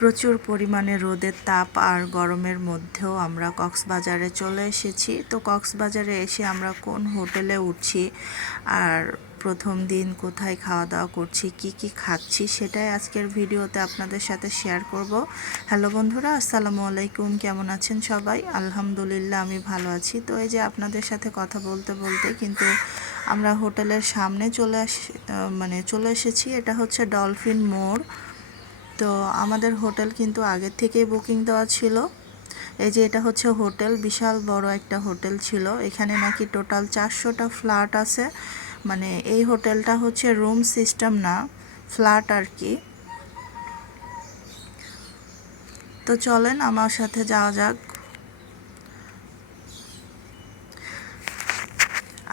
প্রচুর পরিমাণে রোদের তাপ আর গরমের মধ্যেও আমরা কক্সবাজারে চলে এসেছি। তো কক্সবাজারে এসে আমরা কোন হোটেলে উঠছি আর প্রথম দিন কোথায় খাওয়া দাওয়া করছি, কি কি খাচ্ছি, সেটাই আজকের ভিডিওতে আপনাদের সাথে শেয়ার করব। হ্যালো বন্ধুরা, আসসালামু আলাইকুম। কেমন আছেন সবাই? আলহামদুলিল্লাহ, আমি ভালো আছি। তো এই যে আপনাদের সাথে কথা বলতে বলতে কিন্তু আমরা হোটেলের সামনে চলে এসেছি। এটা হচ্ছে ডলফিন মোড়। তো আমাদের হোটেল কিন্তু আগের থেকেই বুকিং দেওয়া ছিল। এই যে এটা হচ্ছে হোটেল, বিশাল বড় একটা হোটেল ছিল। এখানে নাকি টোটাল 400টা ফ্ল্যাট আছে। মানে এই হোটেলটা হচ্ছে রুম সিস্টেম না, ফ্ল্যাট আর কি। তো চলেন আমার সাথে যাওয়া যাক।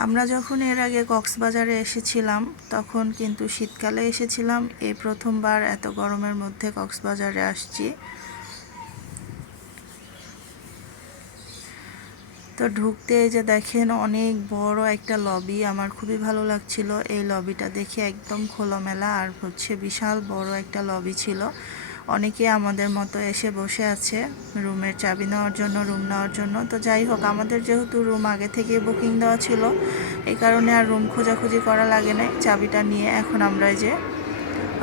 আমরা যখন এর আগে কক্সবাজারে এসেছিলাম তখন কিন্তু শীতকালে এসেছিলাম। এই প্রথমবার এত গরমের মধ্যে কক্সবাজারে আসছি। তো ঢুকতে এই যে দেখেন অনেক বড় একটা লবি, আমার খুবই ভালো লাগছিল এই লবিটা দেখে। একদম খোলামেলা আর হচ্ছে বিশাল বড় একটা লবি ছিল। অনেকে আমাদের মতো এসে বসে আছে রুমের চাবি নেওয়ার জন্য, রুম নেওয়ার জন্য। তো যাই হোক, আমাদের যেহেতু রুম আগে থেকে বুকিং দেওয়া ছিল, এই কারণে আর রুম খোঁজাখুঁজি করা লাগে নাই। চাবিটা নিয়ে এখন আমরা এই যে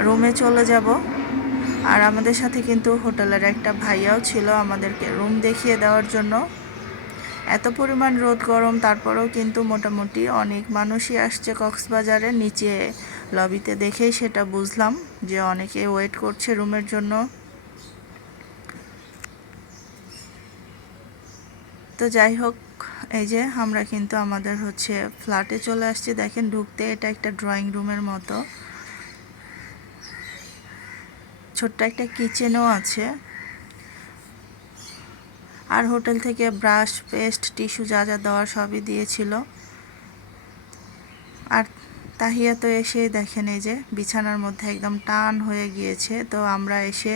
রুমে চলে যাব। আর আমাদের সাথে কিন্তু হোটেলের একটা ভাইয়াও ছিল আমাদেরকে রুম দেখিয়ে দেওয়ার জন্য। এত পরিমাণ রোদ গরম, তারপরেও কিন্তু মোটামুটি অনেক মানুষই আসছে কক্সবাজারে। নিচে লবিতে দেখেই সেটা বুঝলাম যে অনেকে ওয়েট করছে রুমের জন্য। তো যাই হোক, এই যে আমরা কিন্তু আমাদের হচ্ছে ফ্ল্যাটে চলে আসছি। দেখেন ঢুকতে এটা একটা ড্রয়িং রুমের মতো, ছোট্ট একটা কিচেনও আছে। আর হোটেল থেকে ব্রাশ, পেস্ট, টিস্যু যা যা দেওয়ার সবই দিয়েছিল। আর তাহিয়া তো এসে দেখেন এই যে বিছানার মধ্যে একদম টান হয়ে গিয়েছে। তো আমরা এসে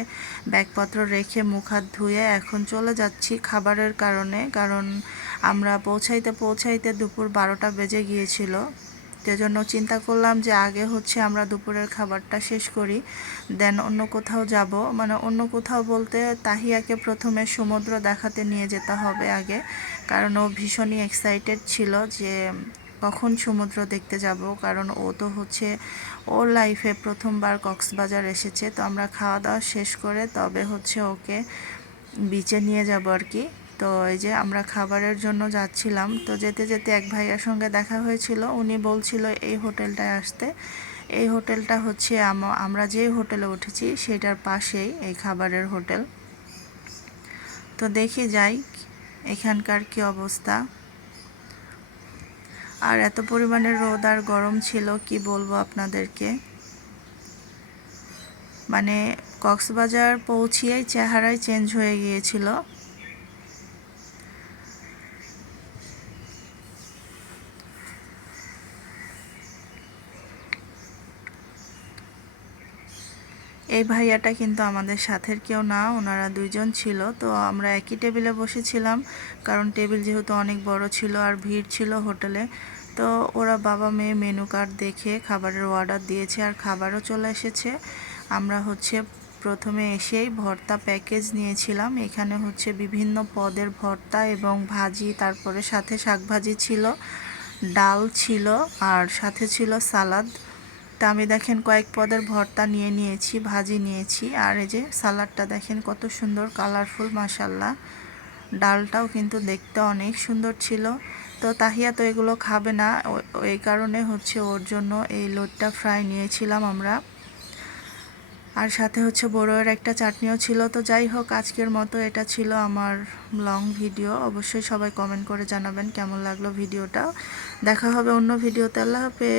ব্যাগপত্র রেখে মুখ হাত ধুয়ে এখন চলে যাচ্ছি খাবারের কারণে, কারণ আমরা পৌঁছাইতে দুপুর 12টা বেজে গিয়েছিল। সেজন্য চিন্তা করলাম যে আগে হচ্ছে আমরা দুপুরের খাবারটা শেষ করি, দেন অন্য কোথাও যাব। মানে অন্য কোথাও বলতে তাহিয়াকে প্রথমে সমুদ্র দেখাতে নিয়ে যেতে হবে আগে, কারণ ও ভীষণই এক্সাইটেড ছিল যে কখন সমুদ্র দেখতে যাব। কারণ ও তো হচ্ছে ওর লাইফে প্রথমবার কক্সবাজার এসেছে। তো আমরা খাওয়া দাওয়া শেষ করে তবে হচ্ছে ওকে বিচে নিয়ে যাব আর কি। তো এই যে আমরা খাবারের জন্য যাচ্ছিলাম, তো যেতে যেতে এক ভাইয়ার সঙ্গে দেখা হয়েছিল। উনি বলছিল এই হোটেলটায় আসতে। এই হোটেলটা হচ্ছে আমরা যে হোটেলে উঠেছি সেটার পাশেই এই খাবারের হোটেল। তো দেখি যাই এখানকার কি অবস্থা। আর এত পরিমাণে রোদ আর গরম ছিল, কি বলবো আপনাদেরকে। মানে কক্সবাজার পৌঁছিয়েই চেহারাই চেঞ্জ হয়ে গিয়েছিল। এই ভাইয়াটা কিন্তু আমাদের সাথের কেউ না, ওনারা দুইজন ছিল। তো আমরা একই টেবিলে বসেছিলাম, কারণ টেবিল যেহেতু অনেক বড় ছিল আর ভিড় ছিল হোটেলে। তো ওরা বাবা মেয়ে মেনু কার্ড দেখে খাবারের অর্ডার দিয়েছে আর খাবারও চলে এসেছে। আমরা হচ্ছে প্রথমে এসেই ভর্তা প্যাকেজ নিয়েছিলাম। এখানে হচ্ছে বিভিন্ন পদের ভর্তা এবং ভাজি, তারপরে সাথে শাকভাজি ছিল, ডাল ছিল আর সাথে ছিল সালাদ। তা আমি দেখেন কয়েক পদের ভর্তা নিয়েছি, ভাজি নিয়েছি। আর এই যে সালাডটা দেখেন কত সুন্দর কালারফুল, মাশাল্লাহ। ডালটাও কিন্তু দেখতে অনেক সুন্দর ছিল। তো তাহিয়া তো এগুলো খাবে না, এই কারণে হচ্ছে ওর জন্য এই লোটটা ফ্রাই নিয়েছিলাম আমরা। আর সাথে হচ্ছে বড়োয়ের একটা চাটনিও ছিল। তো যাই হোক, আজকের মতো এটা ছিল আমার লং ভিডিও। অবশ্যই সবাই কমেন্ট করে জানাবেন কেমন লাগলো ভিডিওটা। দেখা হবে অন্য ভিডিওতে। আল্লাহ হাফেজ।